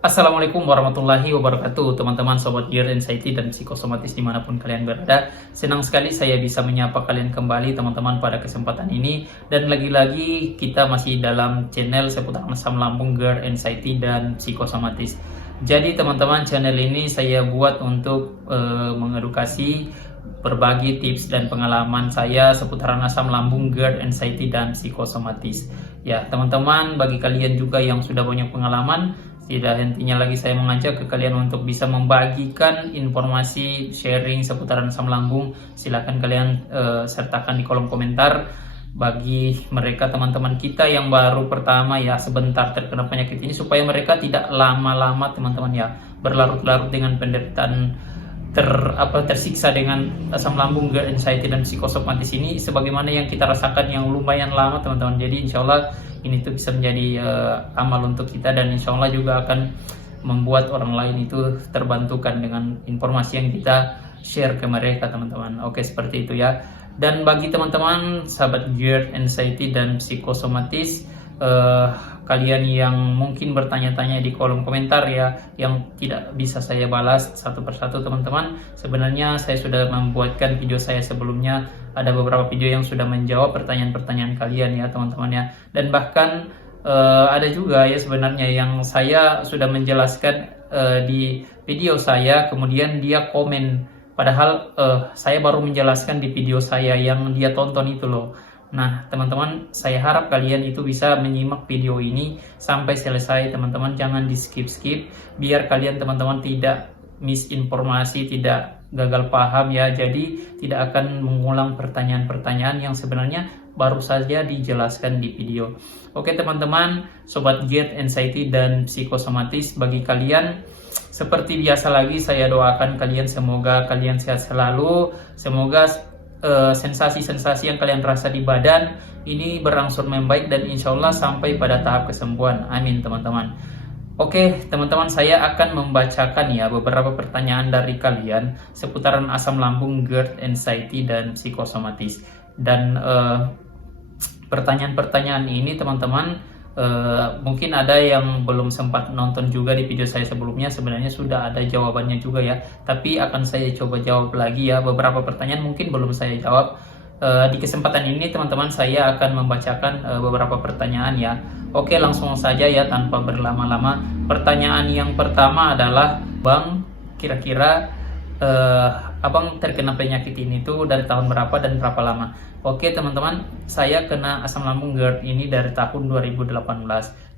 Assalamualaikum warahmatullahi wabarakatuh, teman-teman Sobat Gear Anxiety dan Psikosomatis dimanapun kalian berada. Senang sekali saya bisa menyapa kalian kembali teman-teman pada kesempatan ini. Dan lagi-lagi kita masih dalam channel seputar asam lambung, Gear Anxiety dan Psikosomatis. Jadi teman-teman, channel ini saya buat untuk mengedukasi, berbagi tips dan pengalaman saya seputaran asam lambung, GERD, anxiety, dan psikosomatis. Ya, teman-teman, bagi kalian juga yang sudah banyak pengalaman, tidak hentinya lagi saya mengajak ke kalian untuk bisa membagikan informasi sharing seputaran asam lambung. Silakan kalian sertakan di kolom komentar. Bagi mereka teman-teman kita yang baru pertama ya sebentar terkena penyakit ini, supaya mereka tidak lama-lama teman-teman ya berlarut-larut dengan penderitaan tersiksa dengan asam lambung, GERD, anxiety, dan psikosomatis ini sebagaimana yang kita rasakan yang lumayan lama teman-teman. Jadi insya Allah ini tuh bisa menjadi amal untuk kita, dan insya Allah juga akan membuat orang lain itu terbantukan dengan informasi yang kita share ke mereka teman-teman. Oke, seperti itu ya. Dan bagi teman-teman sahabat GERD, anxiety, dan psikosomatis, kalian yang mungkin bertanya-tanya di kolom komentar ya, yang tidak bisa saya balas satu persatu teman-teman, sebenarnya saya sudah membuatkan video saya sebelumnya. Ada beberapa video yang sudah menjawab pertanyaan-pertanyaan kalian ya teman-teman ya. Dan bahkan ada juga ya sebenarnya yang saya sudah menjelaskan di video saya, kemudian dia komen, padahal saya baru menjelaskan di video saya yang dia tonton itu loh. Nah teman-teman, saya harap kalian itu bisa menyimak video ini sampai selesai teman-teman, jangan di skip-skip biar kalian teman-teman tidak misinformasi, tidak gagal paham ya. Jadi tidak akan mengulang pertanyaan-pertanyaan yang sebenarnya baru saja dijelaskan di video. Oke teman-teman, sobat GERD, anxiety, dan psikosomatis, bagi kalian seperti biasa lagi saya doakan kalian semoga kalian sehat selalu, semoga sensasi-sensasi yang kalian rasa di badan ini berangsur membaik dan insya Allah sampai pada tahap kesembuhan. Amin teman-teman. Oke teman-teman, saya akan membacakan ya beberapa pertanyaan dari kalian seputaran asam lambung, GERD, anxiety, dan psikosomatis. Dan pertanyaan-pertanyaan ini teman-teman, mungkin ada yang belum sempat nonton juga di video saya sebelumnya, sebenarnya sudah ada jawabannya juga ya, tapi akan saya coba jawab lagi ya. Beberapa pertanyaan mungkin belum saya jawab. Di kesempatan ini teman-teman, saya akan membacakan beberapa pertanyaan ya. Oke, langsung saja ya tanpa berlama-lama. Pertanyaan yang pertama adalah, Bang, kira-kira abang terkena penyakit ini tuh dari tahun berapa dan berapa lama? Oke teman-teman, saya kena asam lambung GERD ini dari tahun 2018.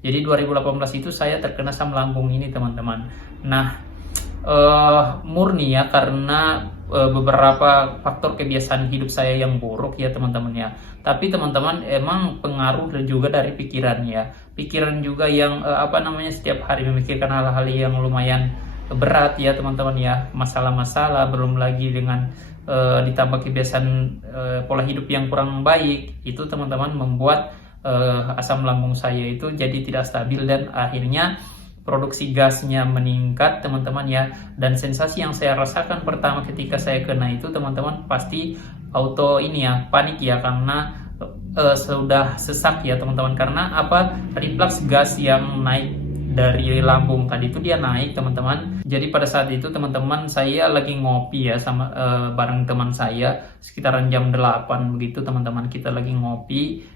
Jadi 2018 itu saya terkena asam lambung ini teman-teman. Nah, murni ya karena beberapa faktor kebiasaan hidup saya yang buruk ya teman-teman ya. Tapi teman-teman, emang pengaruh juga dari pikiran ya. Pikiran juga yang setiap hari memikirkan hal-hal yang lumayan berat ya teman-teman ya, masalah-masalah, belum lagi dengan ditambah kebiasaan pola hidup yang kurang baik, itu teman-teman membuat asam lambung saya itu jadi tidak stabil dan akhirnya produksi gasnya meningkat teman-teman ya. Dan sensasi yang saya rasakan pertama ketika saya kena itu teman-teman, pasti auto ini ya, panik ya, karena sudah sesak ya teman-teman. Karena reflux gas yang naik dari lambung tadi itu dia naik teman-teman. Jadi pada saat itu teman-teman, saya lagi ngopi ya sama bareng teman saya sekitaran jam 8 begitu teman-teman, kita lagi ngopi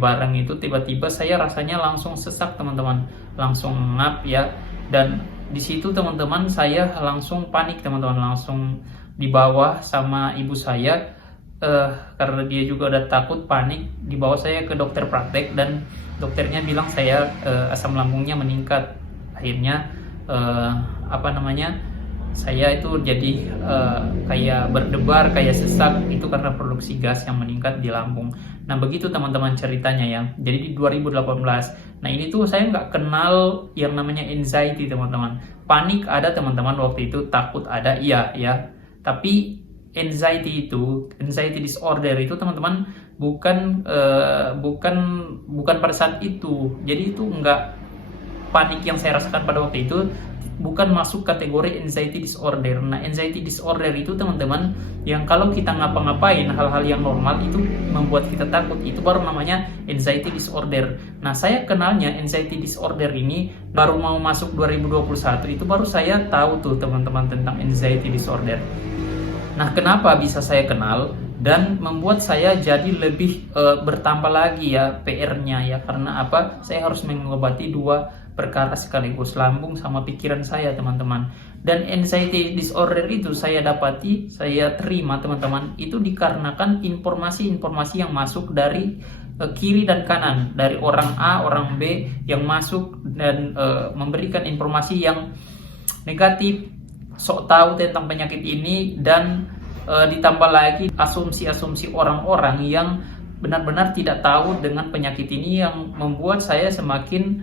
bareng itu, tiba-tiba saya rasanya langsung sesak teman-teman, langsung ngap ya. Dan di situ teman-teman, saya langsung panik teman-teman, langsung dibawa sama ibu saya karena dia juga udah takut, panik, dibawa saya ke dokter praktek dan dokternya bilang saya asam lambungnya meningkat. Akhirnya saya itu jadi kayak berdebar, kayak sesak, itu karena produksi gas yang meningkat di lambung. Nah begitu teman-teman ceritanya ya. Jadi di 2018, nah ini tuh saya nggak kenal yang namanya anxiety teman-teman. Panik ada teman-teman waktu itu, takut ada iya ya, tapi anxiety disorder itu teman-teman bukan pada saat itu. Jadi itu enggak panik yang saya rasakan pada waktu itu, bukan masuk kategori anxiety disorder. Nah, anxiety disorder itu teman-teman yang kalau kita ngapa-ngapain hal-hal yang normal itu membuat kita takut, itu baru namanya anxiety disorder. Nah, saya kenalnya anxiety disorder ini baru mau masuk 2021, itu baru saya tahu tuh teman-teman tentang anxiety disorder. Nah, kenapa bisa saya kenal dan membuat saya jadi lebih bertambah lagi ya PR-nya ya, karena apa? Saya harus mengobati dua perkara sekaligus, lambung sama pikiran saya teman-teman. Dan anxiety disorder itu saya dapati, saya terima teman-teman, itu dikarenakan informasi-informasi yang masuk dari kiri dan kanan, dari orang A, orang B yang masuk dan memberikan informasi yang negatif, sok tahu tentang penyakit ini, dan ditambah lagi asumsi-asumsi orang-orang yang benar-benar tidak tahu dengan penyakit ini, yang membuat saya semakin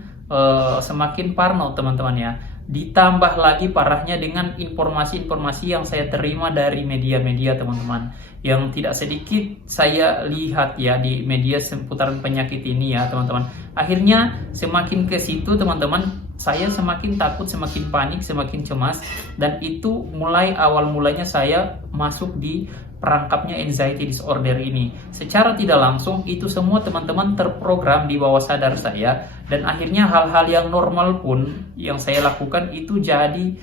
parno teman-teman ya. Ditambah lagi parahnya dengan informasi-informasi yang saya terima dari media-media teman-teman, yang tidak sedikit saya lihat ya di media seputaran penyakit ini ya teman-teman. Akhirnya semakin ke situ teman-teman, saya semakin takut, semakin panik, semakin cemas, dan itu awal mulanya saya masuk di perangkapnya anxiety disorder ini. Secara tidak langsung itu semua teman-teman terprogram di bawah sadar saya, dan akhirnya hal-hal yang normal pun yang saya lakukan itu jadi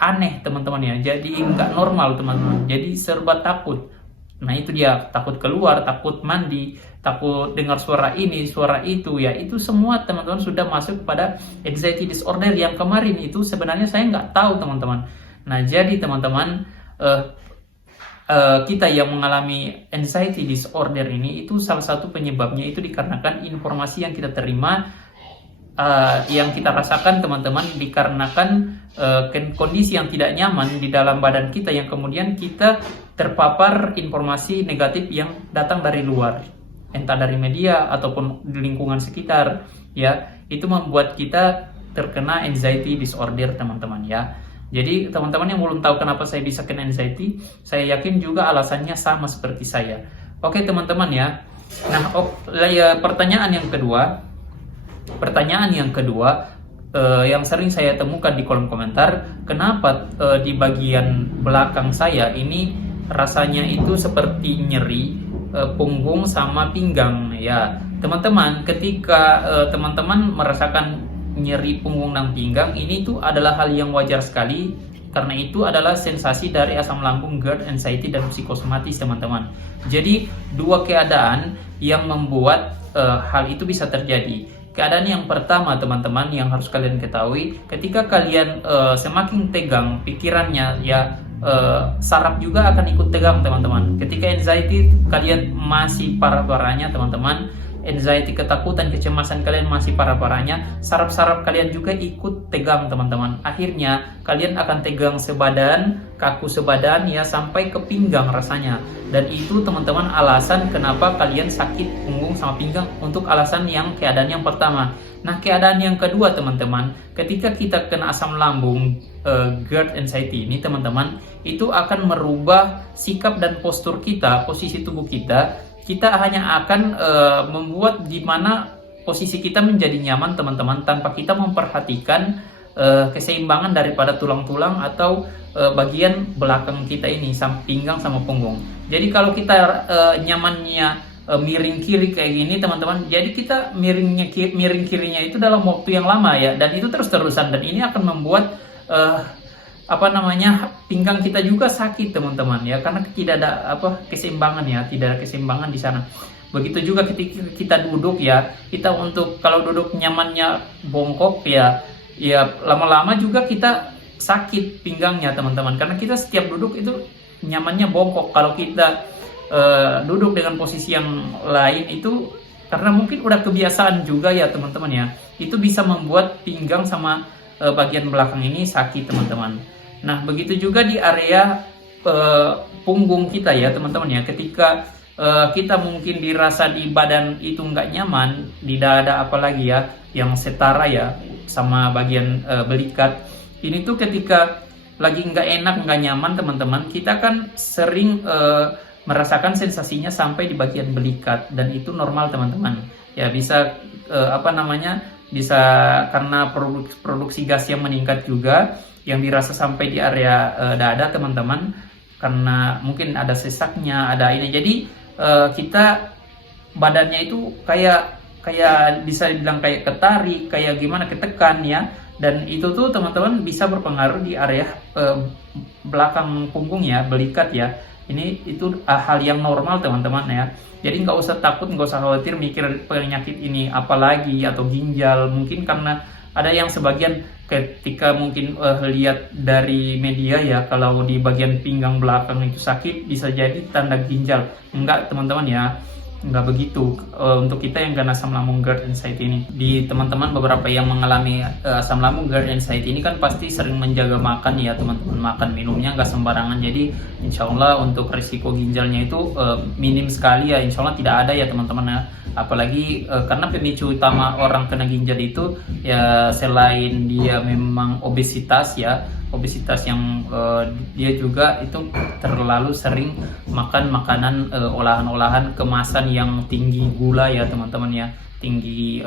aneh teman-teman ya, jadi nggak normal teman-teman, jadi serba takut. Nah itu dia, takut keluar, takut mandi, takut dengar suara ini, suara itu ya, itu semua teman-teman sudah masuk pada anxiety disorder yang kemarin itu sebenarnya saya nggak tahu teman-teman. Nah jadi teman-teman, kita yang mengalami anxiety disorder ini itu salah satu penyebabnya itu dikarenakan informasi yang kita terima, yang kita rasakan teman-teman, dikarenakan kondisi yang tidak nyaman di dalam badan kita, yang kemudian kita terpapar informasi negatif yang datang dari luar, entah dari media ataupun di lingkungan sekitar ya, itu membuat kita terkena anxiety disorder teman-teman ya. Jadi teman-teman yang belum tahu kenapa saya bisa kena anxiety, saya yakin juga alasannya sama seperti saya. Oke teman-teman ya. Nah, pertanyaan yang kedua yang sering saya temukan di kolom komentar, kenapa di bagian belakang saya ini rasanya itu seperti nyeri punggung sama pinggang ya. Teman-teman, ketika teman-teman merasakan nyeri punggung dan pinggang, ini tuh adalah hal yang wajar sekali, karena itu adalah sensasi dari asam lambung, GERD, anxiety, dan psikosomatis teman-teman. Jadi dua keadaan yang membuat hal itu bisa terjadi. Keadaan yang pertama teman-teman yang harus kalian ketahui, ketika kalian semakin tegang pikirannya ya, saraf juga akan ikut tegang teman-teman. Ketika anxiety kalian masih parah-parahnya teman-teman, anxiety, ketakutan, kecemasan kalian masih parah-parahnya, saraf-saraf kalian juga ikut tegang teman-teman. Akhirnya kalian akan tegang sebadan, kaku sebadan ya, sampai ke pinggang rasanya. Dan itu teman-teman alasan kenapa kalian sakit punggung sama pinggang, untuk alasan yang keadaan yang pertama. Nah keadaan yang kedua teman-teman, ketika kita kena asam lambung, GERD, anxiety ini teman-teman, itu akan merubah sikap dan postur kita, posisi tubuh kita. Kita hanya akan membuat di mana posisi kita menjadi nyaman teman-teman, tanpa kita memperhatikan keseimbangan daripada tulang-tulang atau bagian belakang kita ini, pinggang sama punggung. Jadi kalau kita nyamannya miring kiri kayak gini teman-teman, jadi kita miring kirinya itu dalam waktu yang lama ya, dan itu terus-terusan, dan ini akan membuat pinggang kita juga sakit teman-teman ya, karena tidak ada keseimbangan ya, tidak ada keseimbangan di sana. Begitu juga ketika kita duduk ya, kita untuk kalau duduk nyamannya bongkok ya lama-lama juga kita sakit pinggangnya teman-teman, karena kita setiap duduk itu nyamannya bongkok. Kalau kita duduk dengan posisi yang lain itu karena mungkin udah kebiasaan juga ya teman-teman ya, itu bisa membuat pinggang sama bagian belakang ini sakit teman-teman. Nah begitu juga di area punggung kita ya teman-teman ya, ketika kita mungkin dirasa di badan itu nggak nyaman, di dada apalagi ya, yang setara ya sama bagian belikat ini tuh, ketika lagi nggak enak, nggak nyaman teman-teman, kita kan sering merasakan sensasinya sampai di bagian belikat, dan itu normal teman-teman ya, bisa bisa karena produksi gas yang meningkat juga, yang dirasa sampai di area dada teman-teman, karena mungkin ada sesaknya, ada ini. Jadi kita badannya itu kayak bisa dibilang kayak ketarik, kayak gimana, ketekan ya. Dan itu tuh teman-teman bisa berpengaruh di area belakang punggung ya, belikat ya. Itu hal yang normal teman-teman ya. Jadi nggak usah takut, nggak usah khawatir mikir penyakit ini apalagi atau ginjal. Mungkin karena ada yang sebagian ketika mungkin lihat dari media ya, kalau di bagian pinggang belakang itu sakit bisa jadi tanda ginjal. Enggak teman-teman ya, nggak begitu. Untuk kita yang kena asam lambung GERD anxiety ini, di teman-teman beberapa yang mengalami asam lambung GERD anxiety ini kan pasti sering menjaga makan ya teman-teman, makan minumnya nggak sembarangan. Jadi insya Allah untuk risiko ginjalnya itu minim sekali ya, insya Allah tidak ada ya teman-teman ya. Apalagi karena pemicu utama orang kena ginjal itu ya, selain dia memang obesitas ya, obesitas yang dia juga itu terlalu sering makan makanan olahan-olahan kemasan yang tinggi gula ya teman-teman ya, tinggi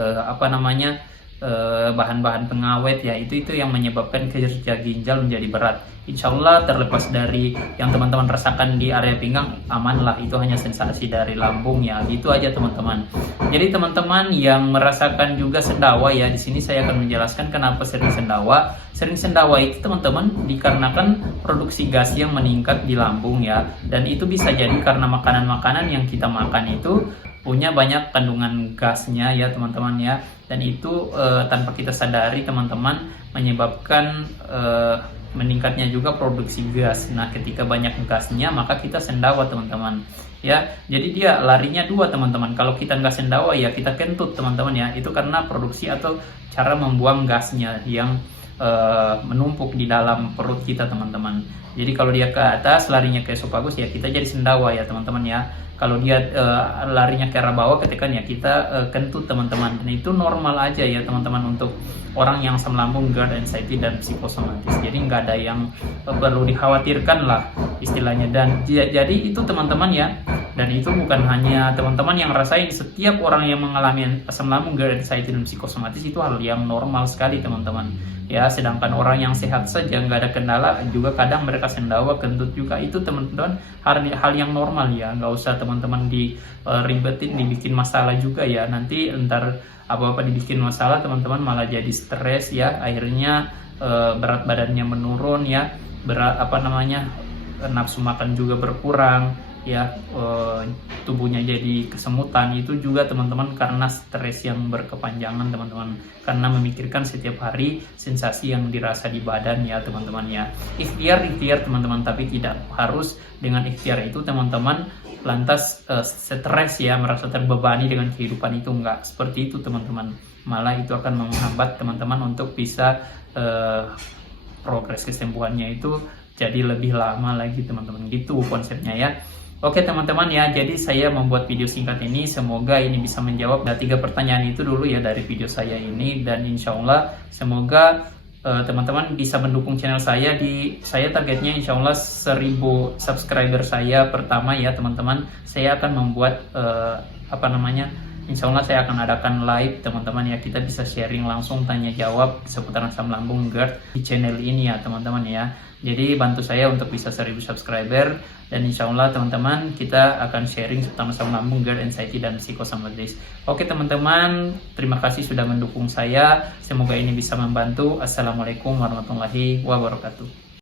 bahan-bahan pengawet ya, itu yang menyebabkan kerja ginjal menjadi berat. Insya Allah terlepas dari yang teman-teman rasakan di area pinggang, aman lah, itu hanya sensasi dari lambung ya, gitu aja teman-teman. Jadi teman-teman yang merasakan juga sendawa ya, di sini saya akan menjelaskan kenapa sering sendawa. Sering sendawa itu teman-teman dikarenakan produksi gas yang meningkat di lambung ya, dan itu bisa jadi karena makanan-makanan yang kita makan itu punya banyak kandungan gasnya ya teman-teman ya, dan itu tanpa kita sadari teman-teman menyebabkan meningkatnya juga produksi gas. Nah ketika banyak gasnya maka kita sendawa teman-teman ya. Jadi dia larinya dua teman-teman, kalau kita nggak sendawa ya kita kentut teman-teman ya, itu karena produksi atau cara membuang gasnya yang menumpuk di dalam perut kita teman-teman. Jadi kalau dia ke atas larinya ke esofagus ya kita jadi sendawa ya teman-teman ya. Kalau dia larinya ke arah bawah ketika ya kita kentut teman-teman. Dan itu normal aja ya teman-teman untuk orang yang asam lambung, GERD, anxiety, dan psikosomatis. Jadi nggak ada yang perlu dikhawatirkan lah istilahnya. Dan jadi itu teman-teman ya. Dan itu bukan hanya teman-teman yang rasain, setiap orang yang mengalami asam lambung, GERD, anxiety, dan psikosomatis itu hal yang normal sekali teman-teman ya. Sedangkan orang yang sehat saja nggak ada kendala juga kadang mereka sendawa, kentut juga, itu teman-teman hal yang normal ya. Nggak usah teman-teman diribetin, dibikin masalah juga ya, nanti entar apa-apa dibikin masalah teman-teman malah jadi stres ya, akhirnya berat badannya menurun ya, nafsu makan juga berkurang ya, tubuhnya jadi kesemutan. Itu juga teman-teman karena stres yang berkepanjangan teman-teman, karena memikirkan setiap hari sensasi yang dirasa di badan ya teman-teman ya. Ikhtiar teman-teman, tapi tidak harus dengan ikhtiar itu teman-teman lantas stres ya, merasa terbebani dengan kehidupan itu. Enggak seperti itu teman-teman, malah itu akan menghambat teman-teman untuk bisa progres kesembuhannya itu jadi lebih lama lagi teman-teman, gitu konsepnya ya. Oke teman-teman ya, jadi saya membuat video singkat ini, semoga ini bisa menjawab 3 pertanyaan itu dulu ya dari video saya ini. Dan insya Allah semoga teman-teman bisa mendukung channel saya. Saya targetnya insya Allah 1000 subscriber saya pertama ya teman-teman. Saya akan membuat insya Allah saya akan adakan live teman-teman ya, kita bisa sharing langsung, tanya jawab seputar asam lambung, GERD di channel ini ya teman-teman ya. Jadi bantu saya untuk bisa 1000 subscriber, dan insya Allah teman-teman kita akan sharing seputar asam lambung, GERD, anxiety, dan psikosomatis. Oke teman-teman, terima kasih sudah mendukung saya, semoga ini bisa membantu. Assalamualaikum warahmatullahi wabarakatuh.